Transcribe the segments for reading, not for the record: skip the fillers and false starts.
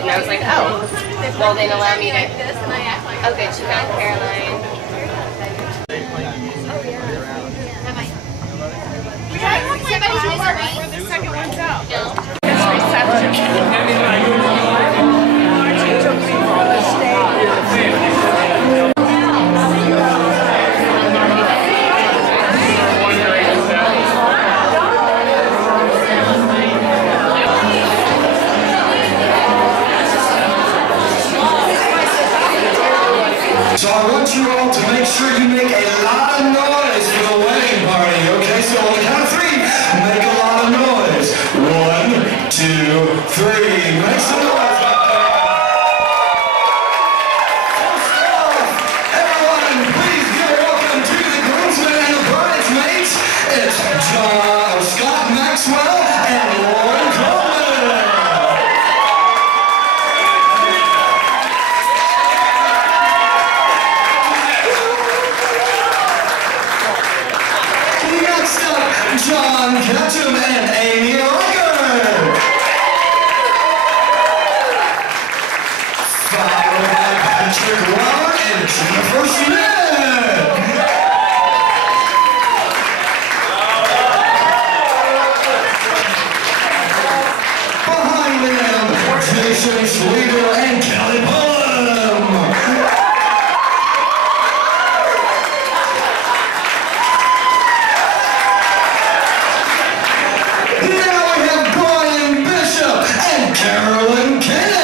And I was like, oh, well then allow me to. Oh good, she found Caroline. Where the second one's out. No. So I want you all to make sure you make a lot of noise for the wedding party, okay? So on the count of three, make a lot of noise. 1, 2, 3. Make some noise out there. First off, everyone, please give a welcome to the groomsmen and the bridesmaids. It's Scott Maxwell and Lauren Coleman. John Ketchum and Amy Rucker. Followed by Patrick Robert and Jennifer Smith. Behind them, Jason Schlegel and Kelly Pullum. Carolyn Kennedy.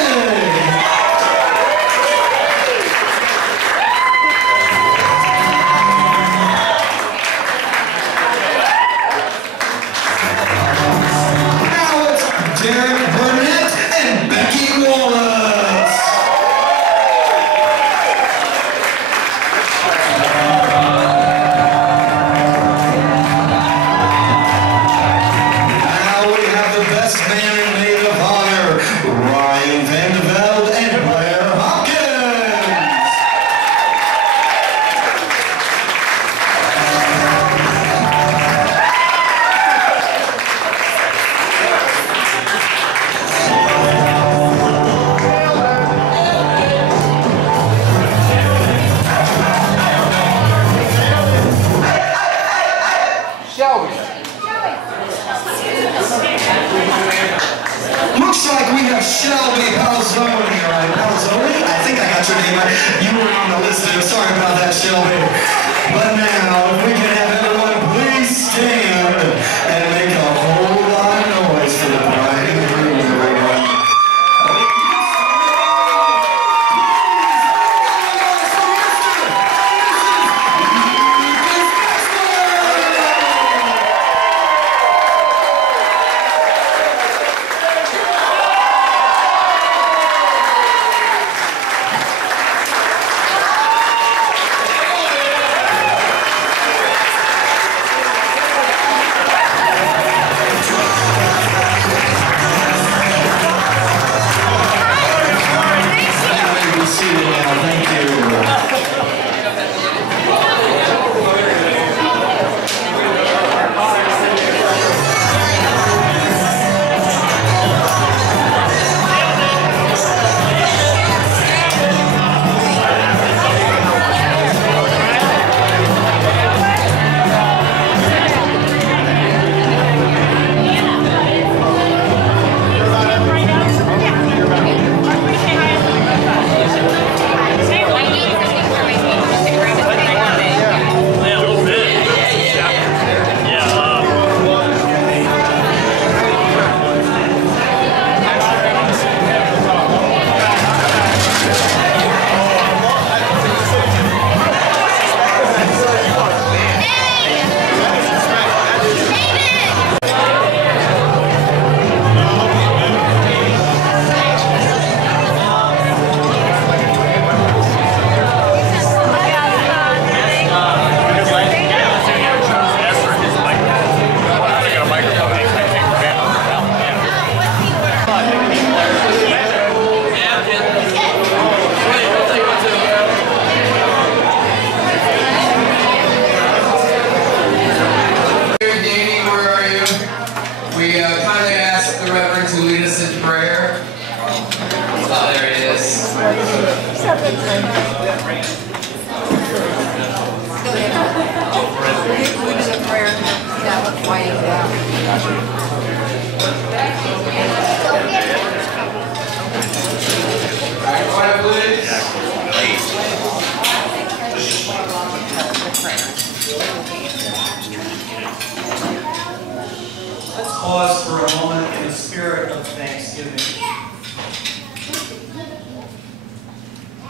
Let's pause for a moment in a spirit of thanksgiving.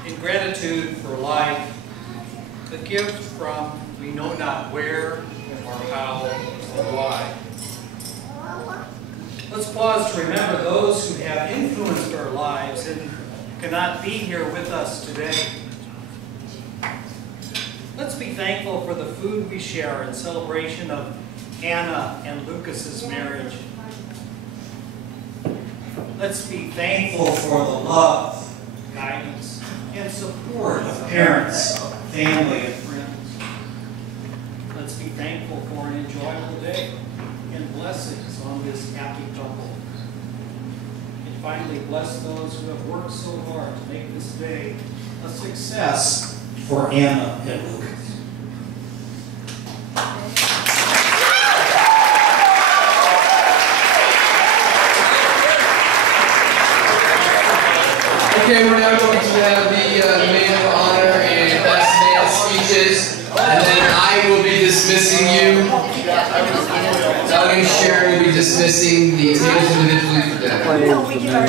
In gratitude for life, the gift from we know not where or how or why. Let's pause to remember those who have influenced our lives and cannot be here with us today. Let's be thankful for the food we share in celebration of Anna and Lucas's marriage. Let's be thankful for the love, guidance, and support of parents, family, and friends. Let's be thankful for an enjoyable day and blessings on this happy couple. And finally, bless those who have worked so hard to make this day a success for Anna and Lucas. Okay, we're now going to have the man of honor and best man speeches, and then I will be dismissing you. Doug and Sharon will be dismissing the tables individually for dinner.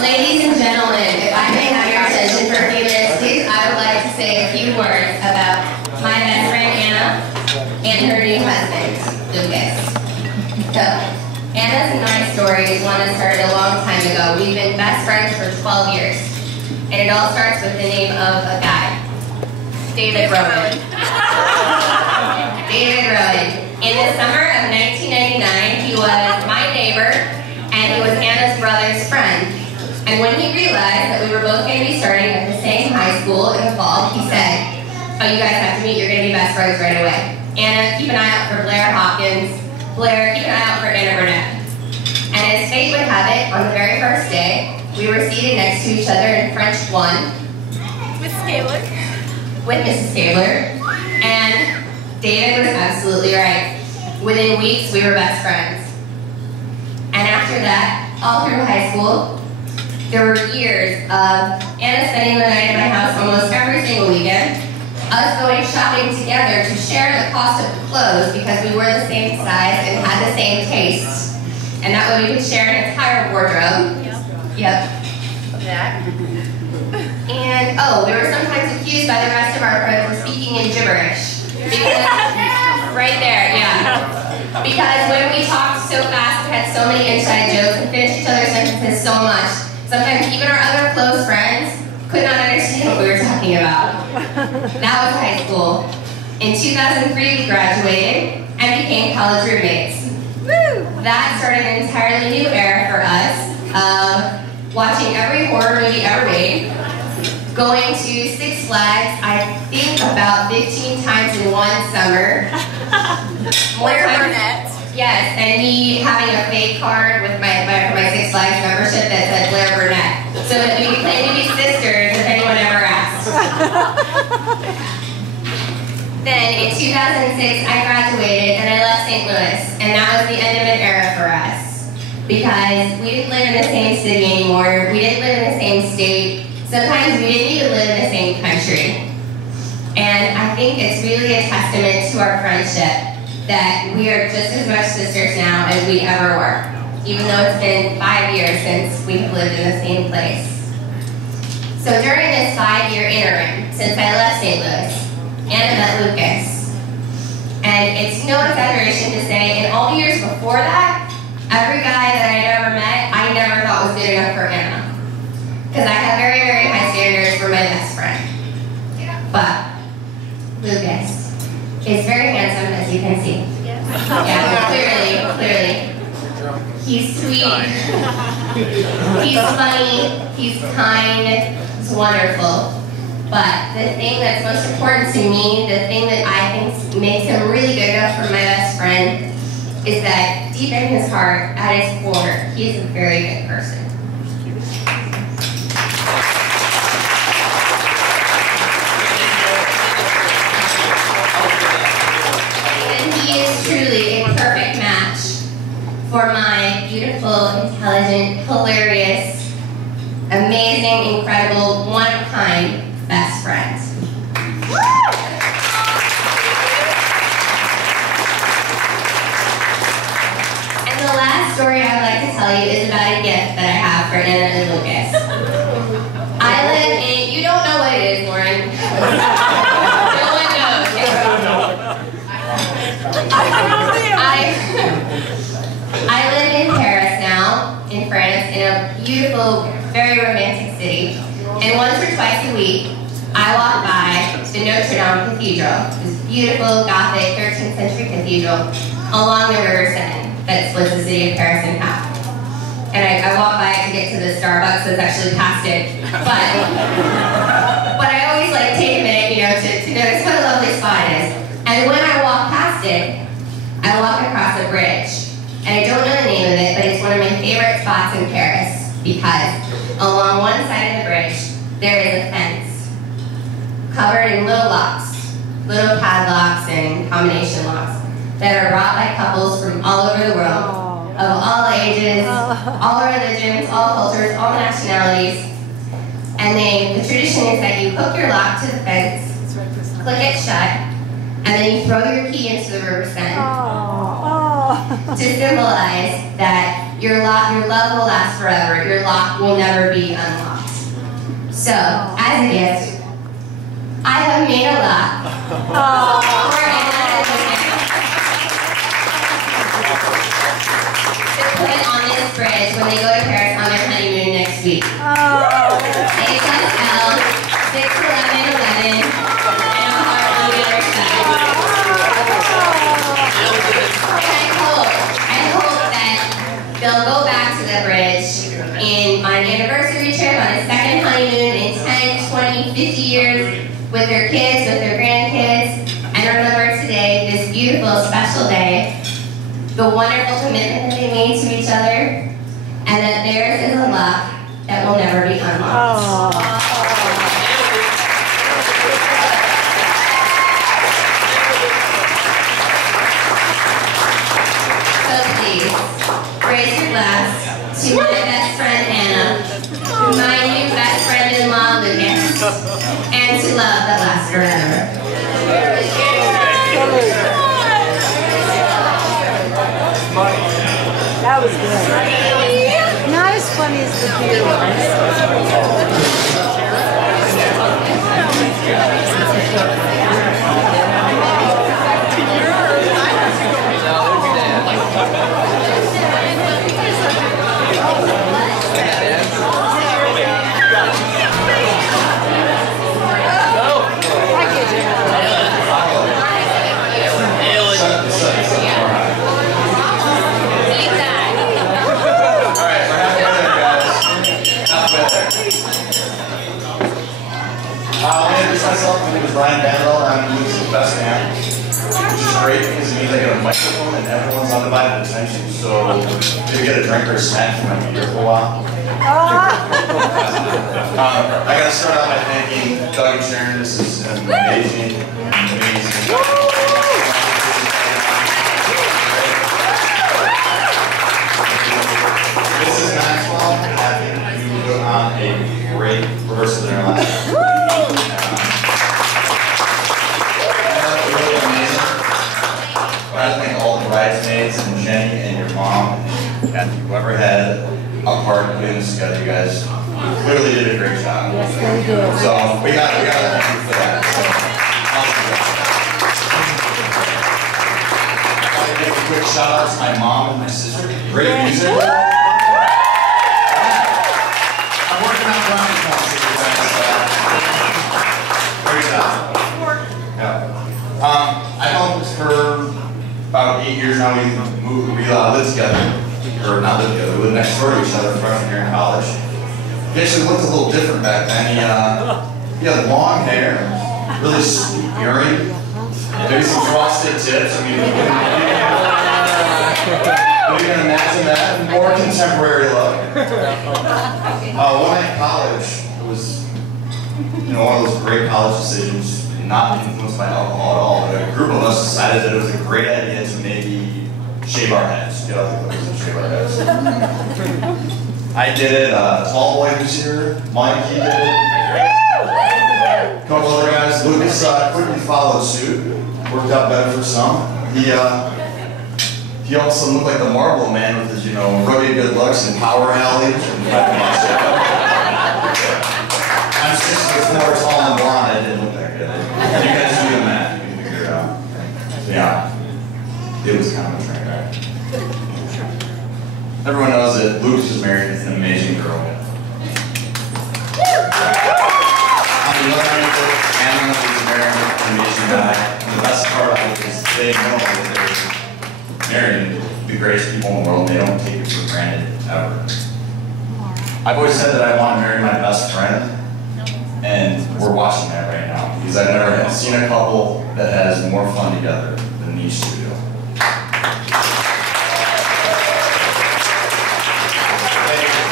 Ladies and gentlemen, if I may have your attention for a few minutes, please, I would like to say a few words about my best friend Anna and her new husband, Lucas. So, Anna's and my story is one that started a long time ago. We've been best friends for 12 years. And it all starts with the name of a guy. David Rowan. David Rowan. In the summer of 1999, he was my neighbor, and he was Anna's brother's friend. And when he realized that we were both going to be starting at the same high school in the fall, he said, "Oh, you guys have to meet. You're going to be best friends right away. Anna, keep an eye out for Blair Hawkins. Blair, keep an eye out for Anna Burnett." And as fate would have it, on the very first day, we were seated next to each other in French 1. With Scalar. With Mrs. Scalar. And David was absolutely right. Within weeks, we were best friends. And after that, all through high school, there were years of Anna spending the night at my house almost every single weekend, us going shopping together to share the cost of the clothes because we were the same size and had the same tastes. And that way we could share an entire wardrobe. Yep. That. And, oh, we were sometimes accused by the rest of our friends of speaking in gibberish. Because, right there, yeah. Because when we talked so fast, we had so many inside jokes and finished each other's sentences so much, sometimes even our other close friends could not understand what we were talking about. That was high school. In 2003, we graduated and became college roommates. Woo! That started an entirely new era for us, watching every horror movie ever made, going to Six Flags, I think about 15 times in one summer. Blair Burnett. Yes, and me having a fake card with my Six Flags membership that said Blair Burnett, so that we could claim to be sisters if anyone ever asked. Then in 2006, I graduated and I left St. Louis, and that was the end of an era for us. Because we didn't live in the same city anymore, we didn't live in the same state, sometimes we didn't even live in the same country. And I think it's really a testament to our friendship that we are just as much sisters now as we ever were, even though it's been 5 years since we've lived in the same place. So during this 5-year interim, since I left St. Louis, Anna met Lucas. And it's no exaggeration to say, in all the years before that, every guy that I ever met, I never thought was good enough for Anna. Because I have very, very high standards for my best friend. But Lucas is very handsome, as you can see. Yeah, clearly. He's sweet. He's funny. He's kind. He's wonderful. But the thing that's most important to me, the thing that I think makes him really good enough for my best friend, is that deep in his heart, at his core, he is a very good person. And he is truly a perfect match for my beautiful, intelligent, hilarious, amazing, incredible, wonderful, lifetime best friend. And the last story I would like to tell you is about a gift that I have for Anna and Lucas. I live in, you don't know what it is, Lauren. No one knows. I live in Paris now, in France, in a beautiful, very romantic city. And once or twice a week, I walk by the Notre Dame Cathedral, this beautiful Gothic 13th century cathedral along the River Seine that splits the city of Paris in half. And I walk by to get to the Starbucks that's actually past it. But I always like take a minute, you know, to notice what a lovely spot it is. And when I walk past it, I walk across a bridge. And I don't know the name of it, but it's one of my favorite spots in Paris because along one side of the bridge, there is a fence covered in little locks, little padlocks and combination locks that are brought by couples from all over the world, of all ages, all religions, all cultures, all nationalities. And the tradition is that you hook your lock to the fence, click it shut, and then you throw your key into the River Seine to symbolize that your love will last forever. Your lock will never be unlocked. So, as a gift, I have made a lock for Anna and Lucas to put on this bridge when they go to Paris on their honeymoon next week. XL 61111 and a heart on the other side. I hope that they'll go back to the bridge on an anniversary trip, on a second honeymoon in 10, 20, 50 years with their kids, with their grandkids, and remember today, this beautiful, special day, the wonderful commitment that they made to each other, and that theirs is a lock that will never be unlocked. So please, raise your glass to my best friend Anna, my new best friend-in-law Lucas, and to love that lasts forever. That was good. Not as funny as the beer myself, my name is Ryan Bandel, I'm Lucas' best man, which is great because it means I get a microphone and everyone's undivided attention, so if you get a drink or a snack, you might be here for a while. I gotta start out by thanking Doug and Sharon. This is amazing. This is Maxwell. I think you put on a great rehearsal there last night. I thank all the bridesmaids and Jenny and your mom and whoever had a part in putting this together. You guys clearly did a great job. Yes, they did. So we got to thank you for that. I want to give a quick shout out to my mom and my sister. Great music. I'm working on brownie points with you guys. Great job. Yeah. I helped her. About 8 years now, we live together, or not live together, we lived next door to each other freshman year in college. He actually looked a little different back then. He had long hair, really sweet earring, maybe some frosted tips. I mean, you can imagine that, more contemporary look. One night in college, it was one of those great college decisions. Not influenced by alcohol at all, but a group of us decided that it was a great idea to maybe shave our heads. Get out the clothes and shave our heads. I did it, Tall Boy was here, Mikey did it. Lucas quickly followed suit. Worked out better for some. He also looked like the Marlboro Man with his, rugged good looks and power alleys and I'm 6'4", tall and blonde. I didn't look that good. You guys do the math. You can figure it out. So yeah, it was kind of a train wreck. Everyone knows that Lucas is married to an amazing girl. On the other end of it, Anna is married to an amazing guy. And the best part of it is they know that they're marrying the greatest people in the world. They don't take it for granted, ever. I've always said that I want to marry my best friend, and we're watching that right now, because I've never seen a couple that has more fun together than these two do.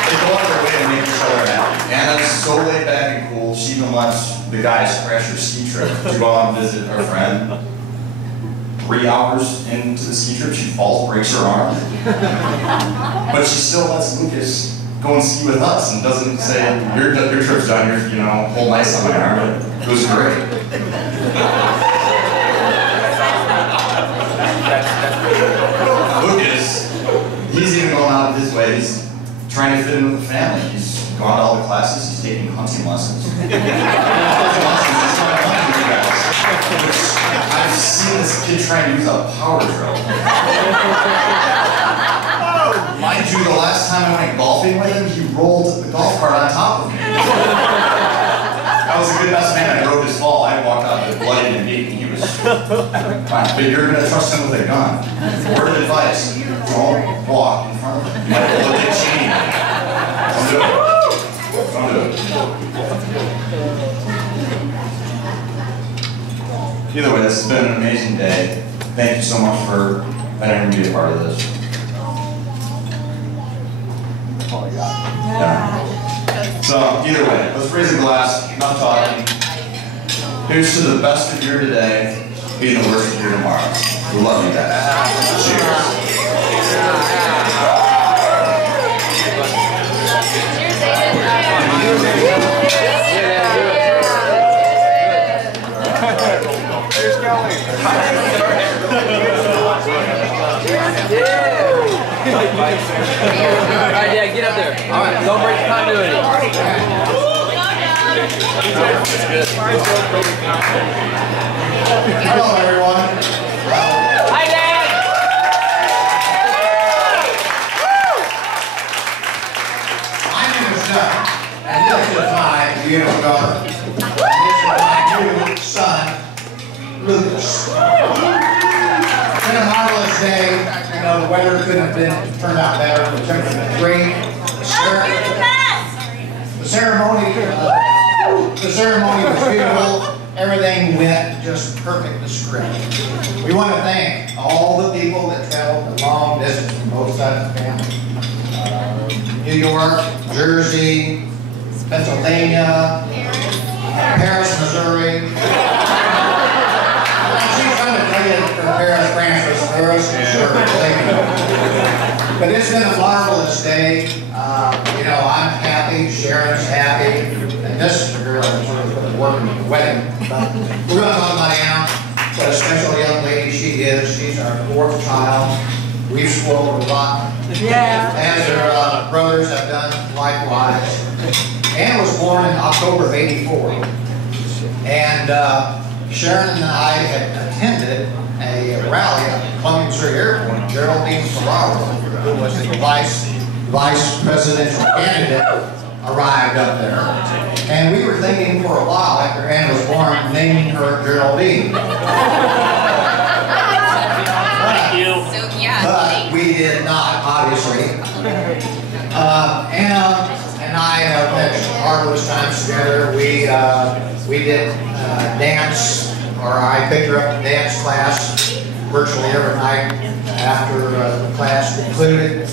They go out of their way to make each other happy. Anna's so laid back and cool, she even lets the guys crash her ski trip to go out and visit her friend. 3 hours into the ski trip, she falls, breaks her arm. But she still lets Lucas go and ski with us and doesn't say, your trip's done, you're whole nice on my arm. It was great. Lucas, he's even going out of his way. He's trying to fit in with the family. He's gone to all the classes, he's taking hunting lessons. I've seen this kid try and use a power drill. Mind you, the last time I went golfing with him, he rolled the golf cart on top of me. I was a good best man. I broke his fall. I walked out with bloody and beaten. He was fine. But you're going to trust him with a gun. Word of advice, don't walk in front of him. You might look at chain. Don't do it. Don't do it. Either way, this has been an amazing day. Thank you so much for letting me be a part of this. Yeah. So, either way, let's raise a glass, enough talking. Here's to the best of your today, being the worst of your tomorrow. We love you guys. Cheers. Here's Kelly. Alright, yeah, get up there. Alright, don't break the continuity. Hello, everyone. Hi, Dad! My name is Doug, and this is my beautiful daughter. And this is my new son, Lucas. It's been a marvelous day. The weather couldn't have turned out better. The temperature was great. The ceremony was beautiful. Everything went just perfect to script. We want to thank all the people that traveled the long distance from both sides of the family. New York, Jersey, Pennsylvania, Paris, Missouri. She's trying to tell you from Paris, France, was Paris, Missouri. But it's been a marvelous day. I'm happy, Sharon's happy, and this is the girl that's really working at the wedding. But we're going to talk about Anna, what a special young lady she is. She's our 4th child. We've spoiled her a lot. Yeah. As her brothers have done likewise. Anna was born in October of '84. And Sharon and I had attended a rally at Columbia, Missouri Airport. Geraldine Ferraro, who was the vice presidential candidate, arrived up there. And we were thinking for a while, after Anna was born, naming her Geraldine. But we did not, obviously. Anna and I have had marvelous times together. We did dance, or I picked her up to dance class virtually every night after the class concluded.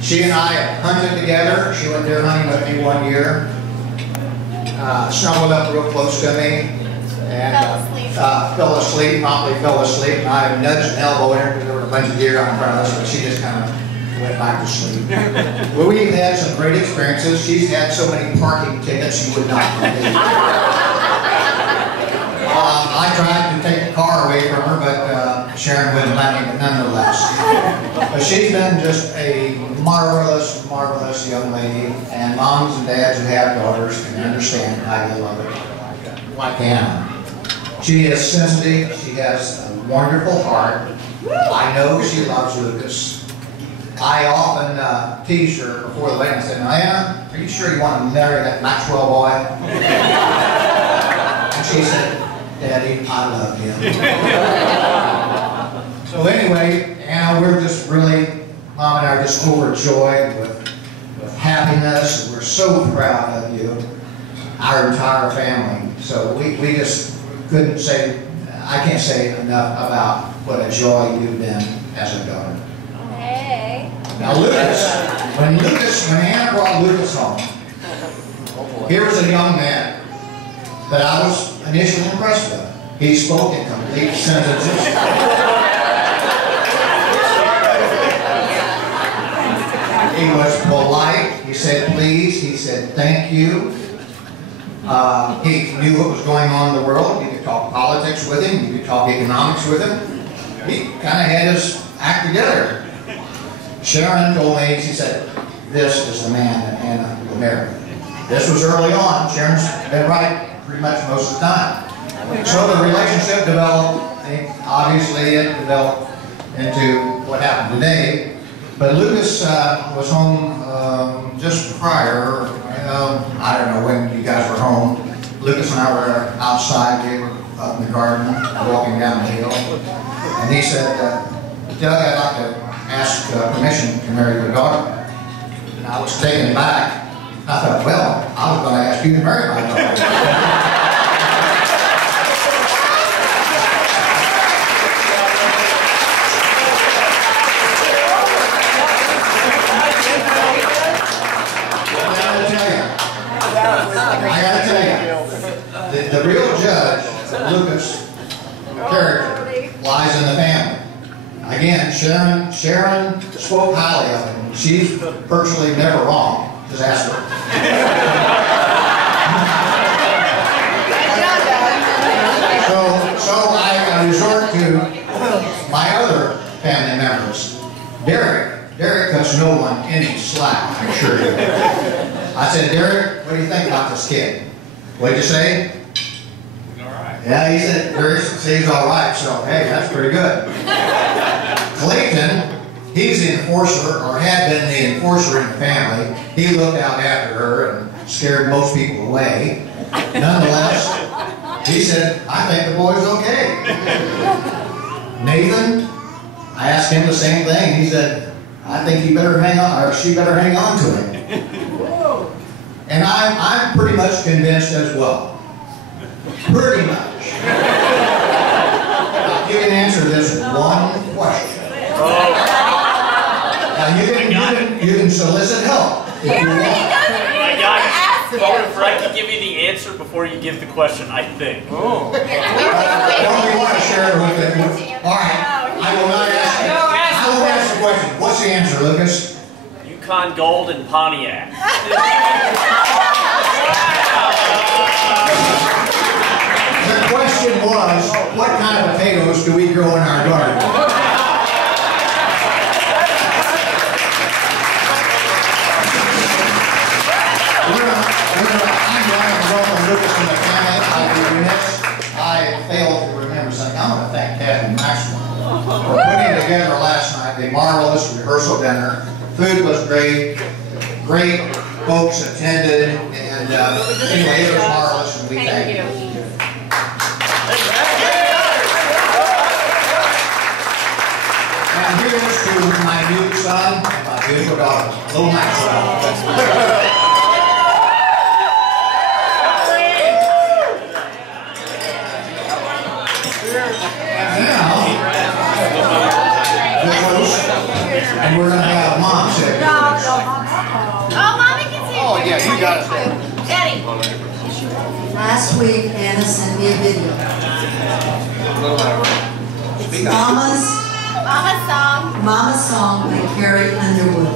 She and I hunted together. She went deer hunting with me one year. Snuggled up real close to me and fell asleep, promptly fell asleep. And I nudged an elbow in her because there were a bunch of deer on front of us, but she just kind of went back to sleep. Well, we've had some great experiences. She's had so many parking tickets she would not believe. I But she's been just a marvelous, marvelous young lady, and moms and dads who have daughters can understand how you love it, like Anna. She is sensitive, she has a wonderful heart. I know she loves Lucas. I often tease her before the wedding and said, Anna, are you sure you want to marry that Maxwell boy? And she said, Daddy, I love him. So anyway, Anna, we're just really, Mom and I are just overjoyed with happiness. We're so proud of you, our entire family. So we just couldn't say, I can't say enough about what a joy you've been as a daughter. Hey. Now Lucas, when Anna brought Lucas home, here was a young man that I was initially impressed with. He spoke in complete sentences. He was polite. He said please. He said thank you. He knew what was going on in the world. You could talk politics with him. You could talk economics with him. He kind of had his act together. Sharon told me, she said, this is the man that Anna will marry. This was early on. Sharon's been right pretty much most of the time. So the relationship developed. Obviously, it developed into what happened today. But Lucas was home just prior. I don't know when you guys were home. Lucas and I were outside. We were up in the garden, walking down the hill. And he said, Doug, I'd like to ask permission to marry your daughter. And I was taken aback. I thought, well, I was going to ask you to marry my daughter. I gotta tell you, the real judge of Lucas' character lies in the family. Again, Sharon spoke highly of him. She's virtually never wrong. Just ask her. So I resort to my other family members. Derek cuts no one any slack, I assure you. I said, Derek, what do you think about this kid? What did you say? He's all right. Yeah, he said, Derek said he's all right, so hey, that's pretty good. Clayton, he's the enforcer, or had been the enforcer in the family. He looked out after her and scared most people away. Nonetheless, he said, I think the boy's okay. Nathan, I asked him the same thing. He said, I think he better hang on, or she better hang on to him. And I'm pretty much convinced as well. Pretty much. Now, you can answer this one question. Now you can solicit help. He already knows it. My God, if I could give you the answer before you give the question, I think. Oh. Don't we want to share it with it? All right. I will not ask you. I will ask the question. What's the answer, Lucas? Yukon Gold and Pontiac. The question was, what kind of potatoes do we grow in our garden? I'm glad to welcome Lucas in the family. I'll be remiss. I failed to remember something. I want to thank Kathy Maxwell for putting together last night a marvelous rehearsal dinner. Food was great. Great folks attended, and anyway, it was marvelous, and we thank you. And here's to my new son and my beautiful daughter, little Maxwell. And we're going to have Mom say. Oh, Mommy can say. Oh, yeah, you got it. Daddy. Last week, Anna sent me a video. It's Mama's Song by Carrie Underwood.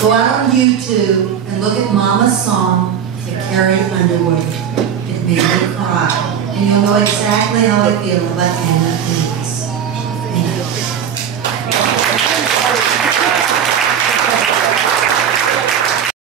Go out on YouTube and look at Mama's Song by Carrie Underwood. It made me cry. And you'll know exactly how I feel about Anna